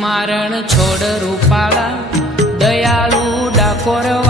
મારણ છોડ રૂપાળા દયાળુ ડાકોરવા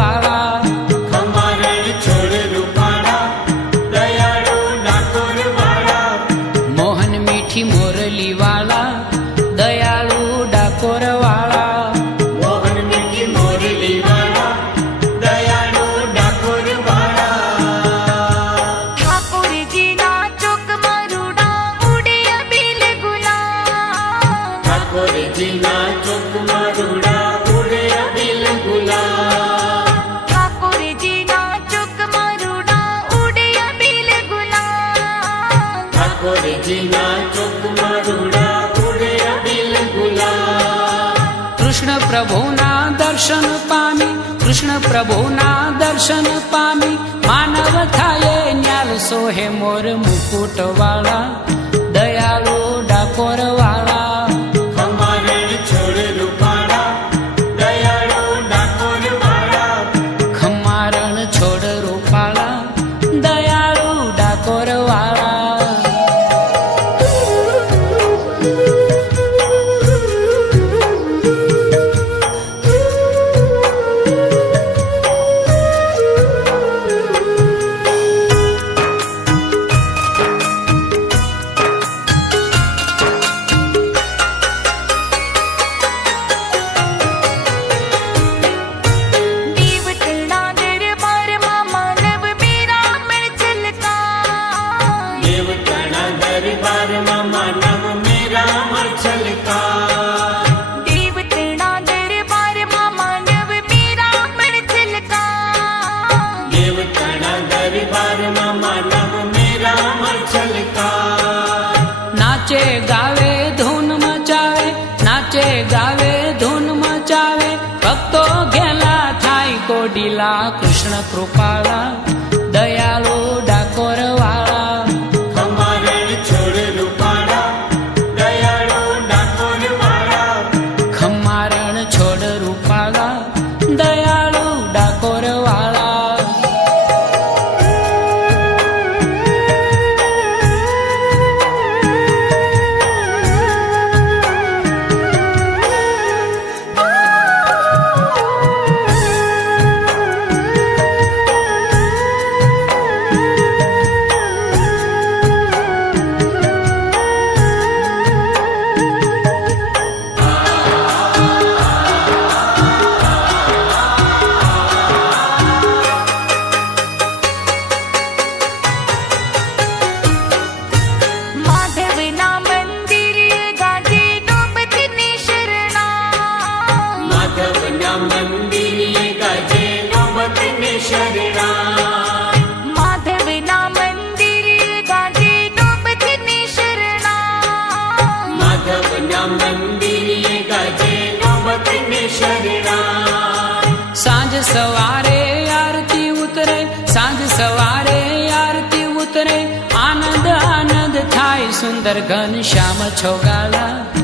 કાકોરેજીના ચોકમાં રૂડા ઉડે અબિલ ગુલા કાકોરેજીના ચોકમાં રૂડા ઉડે અબિલ ગુલા કૃષ્ણ પ્રભુના દર્શન પામી, કૃષ્ણ પ્રભુના દર્શન પામી. માનવ થાય ન્યાલ સોહે મોર મુકુટવાળા. નાચે, ગાવે, ધૂન મચાવે, નાચે, ગાવે, ધૂન મચાવે. ભક્તો ગેલા થાય કોડીલા, કૃષ્ણ કૃપાળા, દયાળુ સવારે આરતી ઉતરે સાંજ સવારે આરતી ઉતરે. આનંદ આનંદ થાય સુંદર ઘન શ્યામ છોગાલા